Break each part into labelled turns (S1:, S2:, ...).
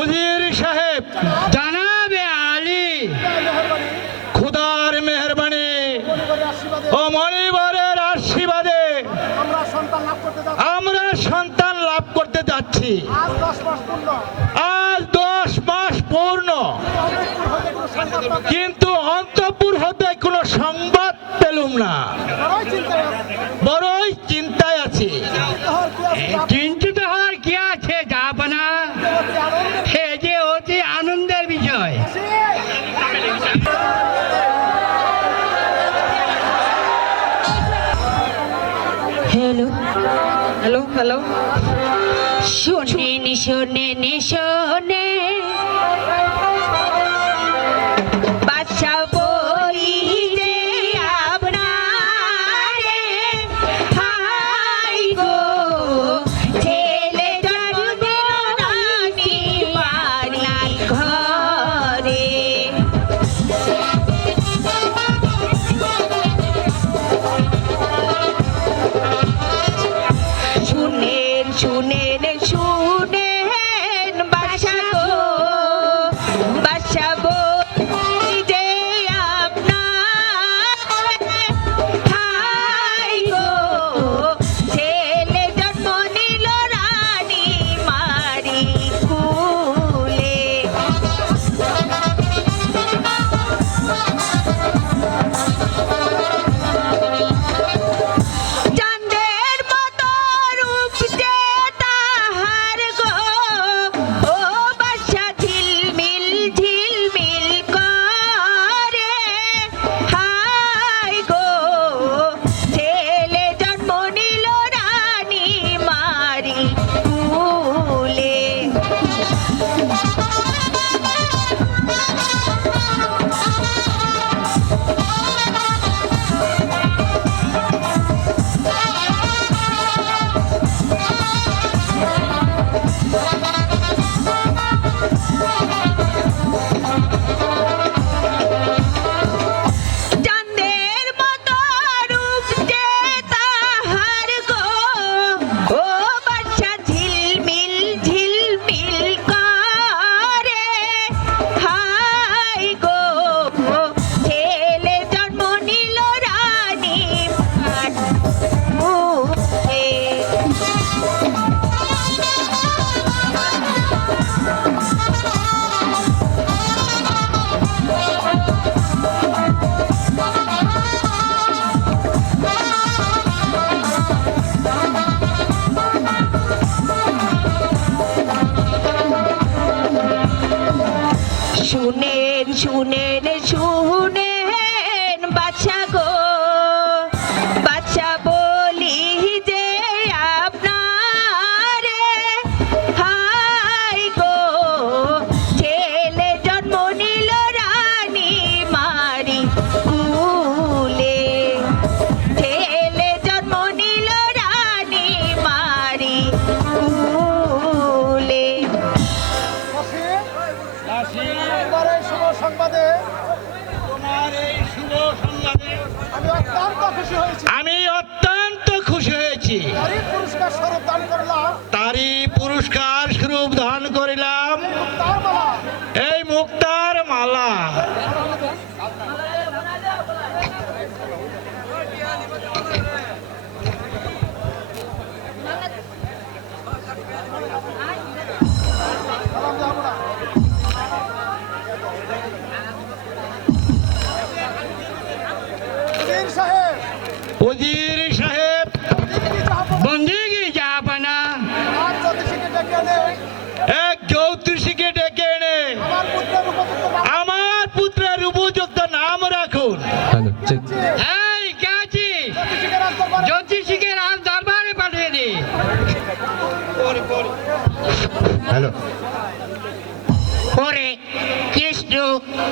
S1: উজির সাহেব,
S2: জানাবে আলী।
S1: খুদার মেহরবানি ও মনিবরের আশীর্বাদে
S3: আমরা সন্তান লাভ করতে যাচ্ছি। আজ দশ মাস পূর্ণ।
S1: কিন্তু অন্তপুর হতে কোনো সংবাদ পেলুম না।
S4: হ্যালো হ্যালো
S5: শোনেন শোনেন শোনেন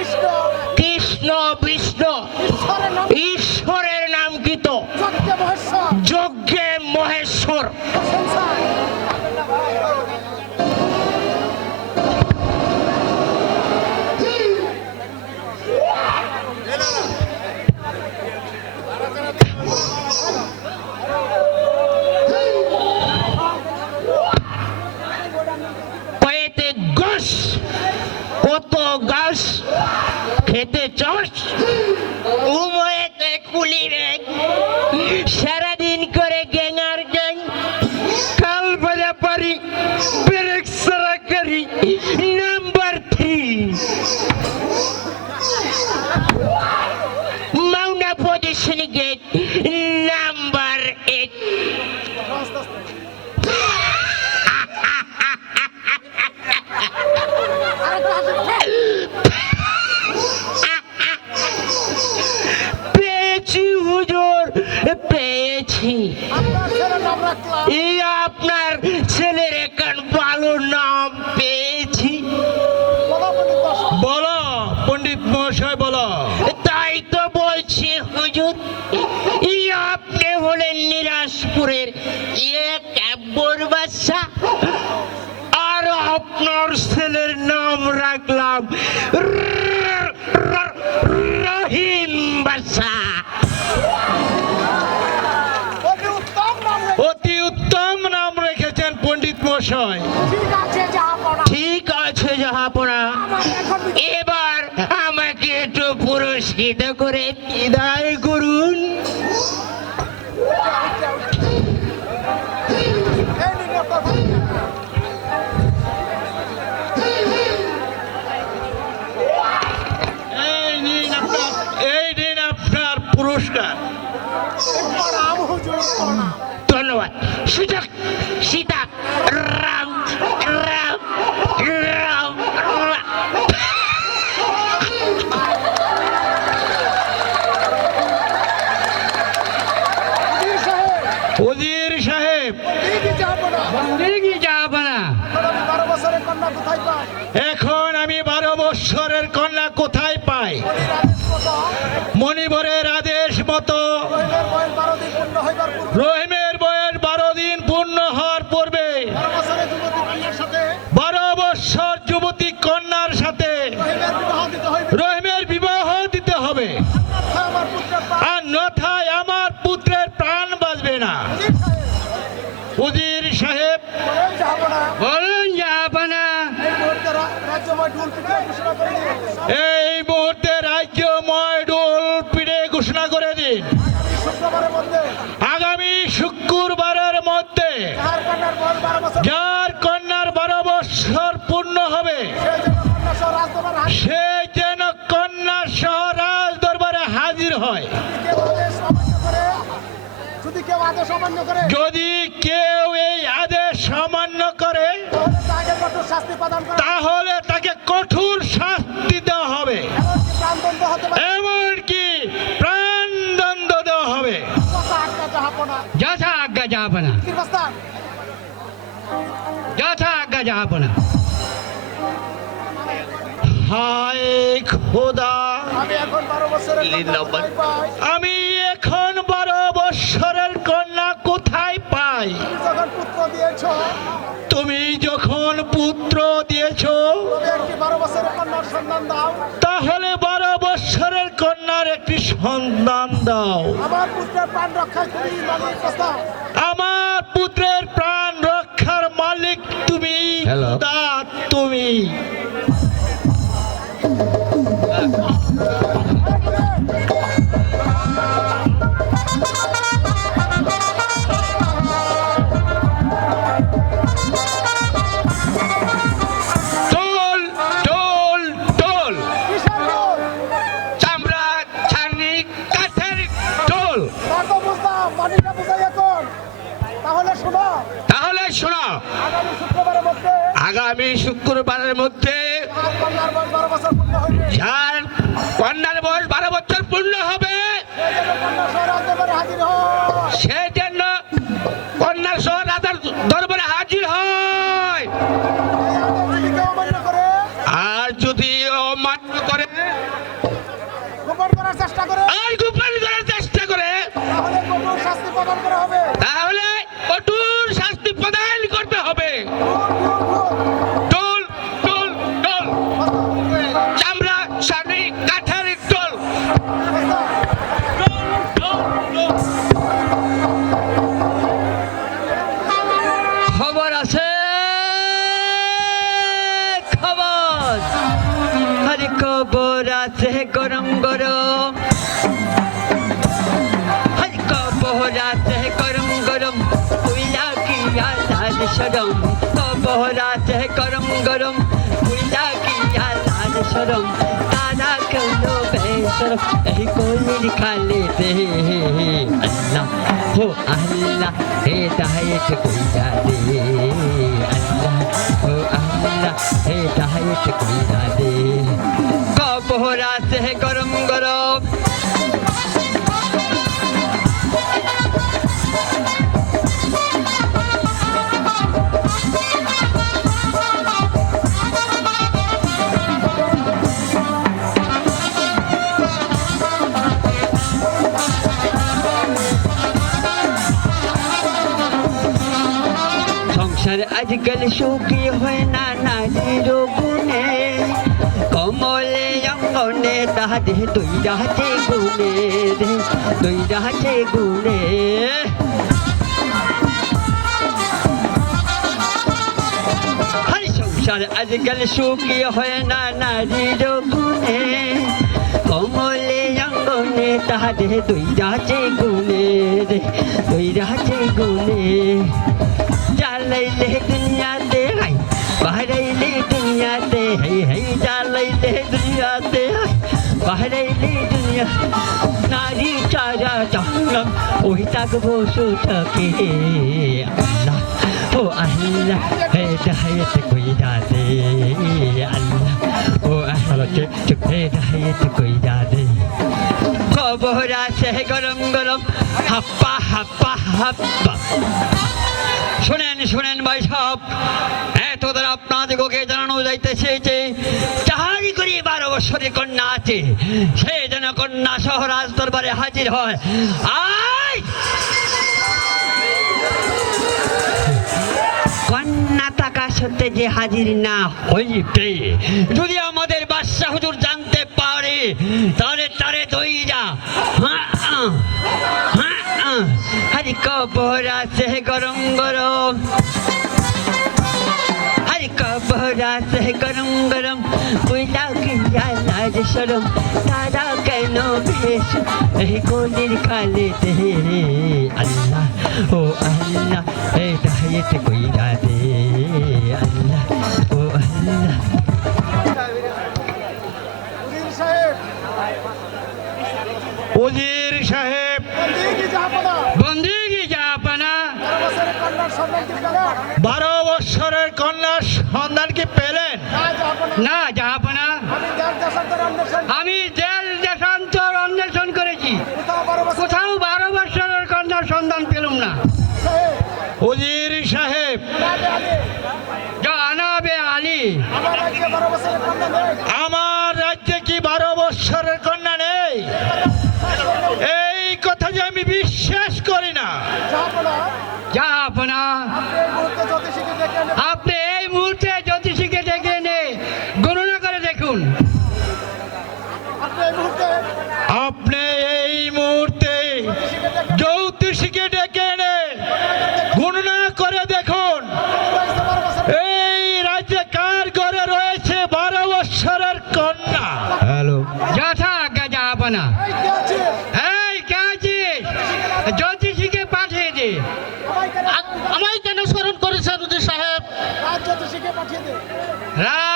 S1: Tisno.
S5: Tisno Bisno.
S3: আপনি
S1: হলেন নিরাজপুরের এক ইয়ে একবর বাচ্চা আর আপনার ছেলের নাম রাখলাম রহিম বাচ্চা
S4: অতি উত্তম নাম
S3: রেখেছেন পণ্ডিত মশাই।
S4: ঠিক আছে যাহাপড়া
S1: এবার আমাকে একটু পুরস্কৃত করে বিদায় ধন্যবাদ। সীতা সীতা রাম রাম রাম।
S4: যদি কেউ
S3: এই আদেশ সামান্য করে
S4: তাহলে তাকে কঠোর শাস্তি
S3: দেওয়া হবে।
S4: এমনকি প্রাণদণ্ড
S3: দেওয়া হবে।
S4: যথা আজ্ঞা যাহাপনা।
S6: যথা আজ্ঞা যাহাপনা।
S3: হায় খোদা।
S4: আমি
S3: নাই।
S4: তুমি যখন পুত্র দিয়েছ
S3: তাহলে বারো বৎসরের কন্যার একটি সন্তান দাও।
S4: আমার পুত্রের প্রাণ
S3: রক্ষার মালিক তুমি তুমি।
S4: তাহলে শোনো। আগামী শুক্রবারের মধ্যে
S3: যার কন্যার বয়স বারো বছর পূর্ণ হবে
S6: Monday কবর আছে গরম গরম পুইলা কি লাল সরম, তারা কেন বেসরম এই কোলির খালে দে। আল্লাহ হো আল্লাহ, হে দায়ত কইরা দে। আল্লাহ হো আল্লাহ, হে দায়ত কইরা দে। আজকাল সুখী হয় না নারীর গুণে কমলে অঙ্গনে তাহাতে দুই রাহাতে গুণে দুই রাহাতে গুণে। সংসার আজকাল সুখী হয় না নারীর গুণে কমলে অঙ্গনে তাহাতে দুই রাহাতে গুণে দুই রাহাতে গুণে। চালাইলে দুনিয়াতে হাই বাহারাইলে দুনিয়াতে হাই হাই চালাইলে দুনিয়াতে হাই বাহারাইলে দুনিয়া নারী চারা জাহান্নাম ওই থাকব সুতকে আল্লাহ ও আল্লাহ হে দাহায়ত কইরা দে আল্লাহ ও আল্লাহ চুপ হে দাহায়ত কইরা দে খবর আছে গরম গরম হাপ্পা হাপ্পা হাপ্পা শুনেন শুনেন ভাই সব এতদের আপনাদিগকে জানানো যাইতেছে যে যাহারি করে বারো বছরের কন্যা আছে সে যেন কন্যা সহ রাজ দরবারে হাজির হয়। আয়! কন্যা থাকা সত্ত্বে যে হাজির না হইতে যদি আমাদের বাদশাহ হুজুর জানতে পারে তাহলে তারে দইরা হ্যাঁ আহ, হ্যাঁ আহ। হারি কবর আছে গরম গরম। হারি কবর আছে গরম গরম। বুঝলা কি লাজ সরম। তারা কেন বেশ? এই গলির খালে দে। আল্লাহ, ও আল্লাহ এই দাহিত কইরা দে। আল্লাহ, ও আল্লাহ।
S2: সাহেব
S1: সাহেব
S2: বন্দিগি জাহাপনা
S6: বন্দিগি জাপানা
S2: বারো বছরের কন্যার সন্ধান কি পেলেন
S1: বারো বছরের কন্যা সন্ধান কি পেলেন
S2: না, জাহাপনা। আমি জেল দেশান্তর অন্বেষণ
S6: করেছি।
S2: কোথাও বারো
S6: বছরের কন্যার সন্ধান পেলুম না।
S2: সাহেব জাহাপনা এই কে
S6: আছিস জ্যোতিষীকে পাঠিয়ে দে।
S2: আমায় কেন
S4: স্মরণ করেছেন উজির সাহেব?
S2: রাজ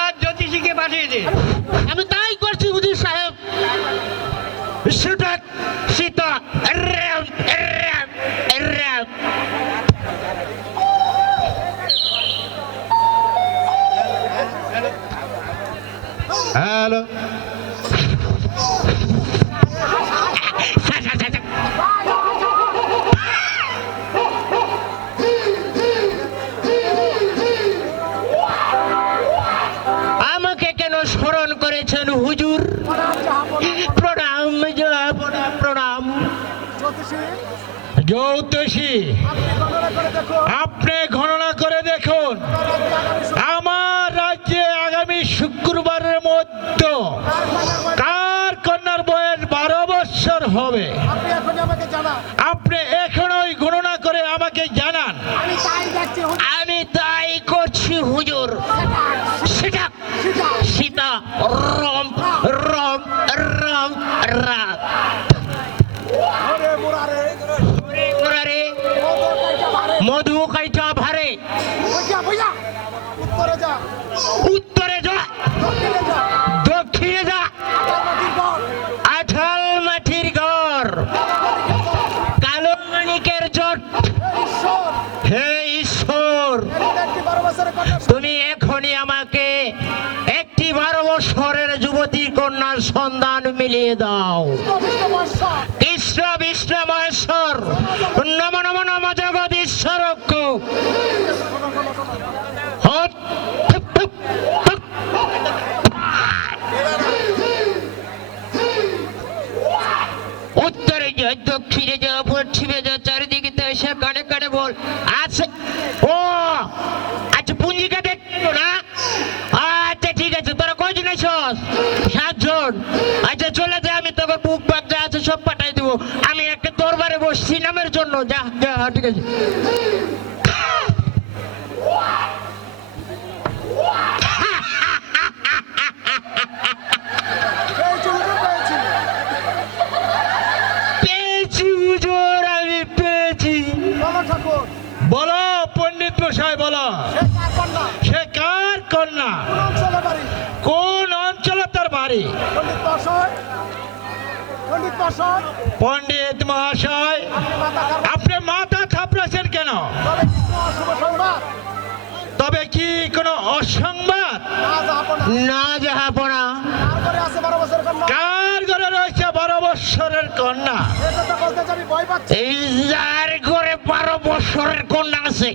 S4: করেছেন
S2: মধু
S4: কাইটা ভারে। উত্তরে যা।
S2: দক্ষিণে যা।
S4: আঠাল মাটির ঘর। কালো মানিকের জট।
S2: হে ঈশ্বর।
S4: তুমি এখনই আমাকে একটি বারো বছরের যুবতী কন্যার সন্ধান মিলিয়ে দাও। কৃষ্ণ বিষ্ণু মহেশ্বর। নম নম নম উত্তরে যা, দক্ষিণে যা, পশ্চিমে যা, চারিদিকে তো এসে কানে কানে বল। আছে। ও! আচ্ছা পুঞ্জিকা দেখছ না। আচ্ছা ঠিক আছে, তোরা কয়জন আছিস? সাতজন। আচ্ছা চলে যা, আমি তোকে বুক বাগ যা আছে, সব পাঠাই দেবো। আমি একটা দরবারে বসছি, নামের জন্য। যা যা ঠিক আছে।
S2: কন্যা কোন অঞ্চলে
S1: তার বাড়ি?
S2: পণ্ডিত মহাশয়? আপনি মাথা
S1: থাপড়াছেন কেন?
S2: তবে কি কোনো
S1: অসংবাদ?
S2: না
S4: যাহাপনা
S1: কার ঘরে রয়েছে বারো বৎসরের কন্যা?
S2: এই
S4: যার ঘরে বারো বৎসরের কন্যা আছে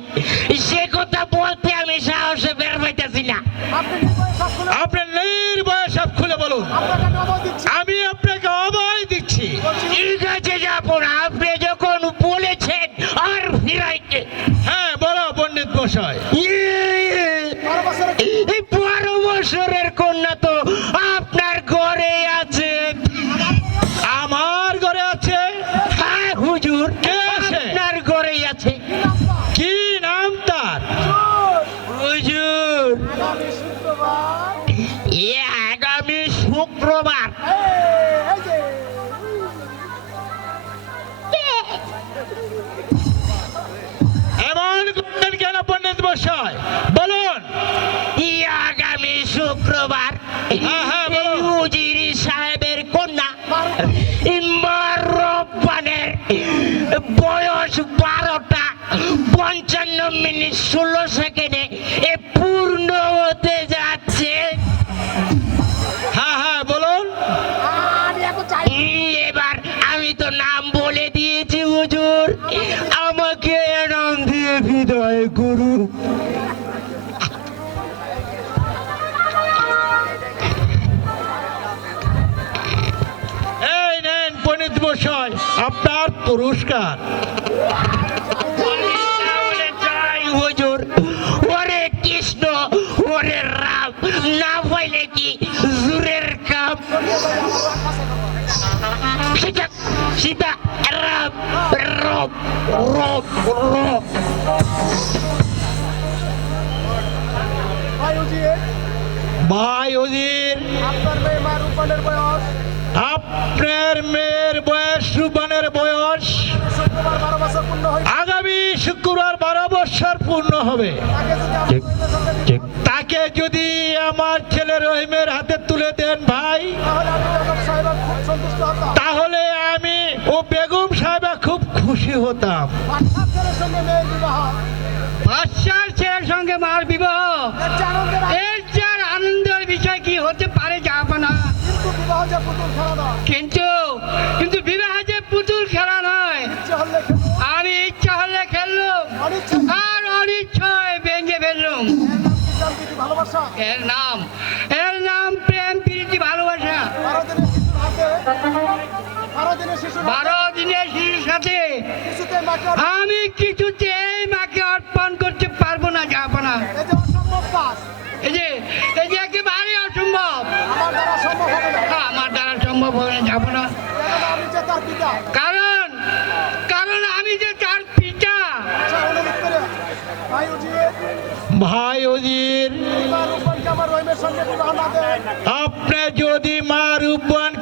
S4: মিনিট ষোলো সেকেন্ডে এ পূর্ণ হতে যাচ্ছে।
S1: হ্যাঁ হ্যাঁ বলুন।
S4: এবার আমি তো নাম বলে দিয়েছি হুজুর। আমাকে নাম দিয়ে বিদায় গুরু
S1: এই নেন পণ্ডিত মশাই আপনার পুরস্কার।
S4: ওরে রাম না পাইলে কি জুরের কাপ? সীতা সীতা রাম রব রব রব
S2: ভাই বয়স?
S1: আপনার মেয়ের বয়স রূপানের বয়স। আগামী শুক্রবার বারো বছর পূর্ণ হবে।
S2: তাকে যদি আমার
S1: ছেলে রহিমের হাতে তুলে দেন ভাই,
S2: তাহলে আমি
S1: ও বেগম সাহেবা খুব খুশি হতাম।
S2: ছেলের সঙ্গে
S6: মার বিবাহ।
S2: এর যে আনন্দের
S6: বিষয় কি হতে পারে যাবে না।
S2: কিন্তু বারো দিনের শিশুর
S6: সাথে আমি কিছুতেই মাকে অর্পণ করতে পারব না যাব না।
S2: এই যে
S6: এই যে একেবারে অসম্ভব।
S2: আমার দ্বারা সম্ভব হবে না।
S6: না যাব না।
S2: কেননা আমি যে তার পিতা।
S6: কারণ কারণ আমি যে তার পিতা।
S2: আচ্ছা ভাই
S1: অজির
S2: না
S1: আপনি যদি মা রূপবানকে